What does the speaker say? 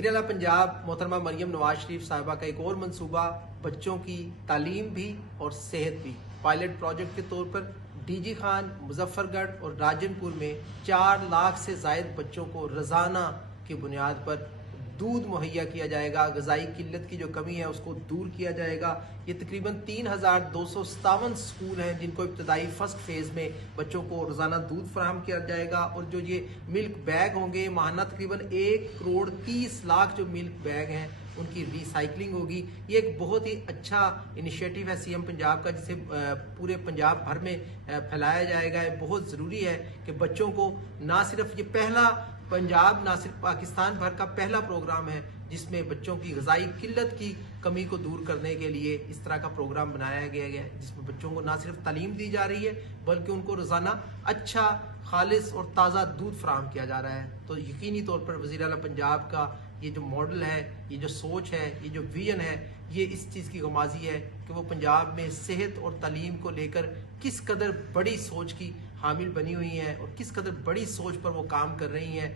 वज़ीर आला पंजाब मोहतरमा मरियम नवाज शरीफ साहिबा का एक और मंसूबा बच्चों की तालीम भी और सेहत भी पायलट प्रोजेक्ट के तौर पर डीजी खान, मुजफ्फरगढ़ और राजनपुर में 4 लाख से ज़ायद बच्चों को रोज़ाना की बुनियाद पर दूध मुहैया किया जाएगा। ग़िज़ाई किल्लत की जो कमी है उसको दूर किया जाएगा। ये तकरीबन 3257 स्कूल हैं जिनको इब्तदाई फर्स्ट फेज़ में बच्चों को रोज़ाना दूध फराहम किया जाएगा। और जो ये मिल्क बैग होंगे, माहाना तकरीबन 1,30,00,000 जो मिल्क बैग हैं उनकी रिसाइकलिंग होगी। ये एक बहुत ही अच्छा इनिशिएटिव है सीएम पंजाब का, जिसे पूरे पंजाब भर में फैलाया जाएगा। ये बहुत ज़रूरी है कि बच्चों को ना सिर्फ ये पहला पंजाब ना सिर्फ पाकिस्तान भर का पहला प्रोग्राम है जिसमें बच्चों की ग़िज़ाई किल्लत की कमी को दूर करने के लिए इस तरह का प्रोग्राम बनाया गया है, जिसमें बच्चों को ना सिर्फ तालीम दी जा रही है बल्कि उनको रोज़ाना अच्छा, खालिस और ताज़ा दूध फराहम किया जा रहा है। तो यकीनी तौर पर वज़ीर आला पंजाब का ये जो मॉडल है, ये जो सोच है, ये जो विजन है, ये इस चीज़ की गमाजी है कि वो पंजाब में सेहत और तालीम को लेकर किस कदर बड़ी सोच की हामिल बनी हुई हैं और किस कदर बड़ी सोच पर वो काम कर रही हैं।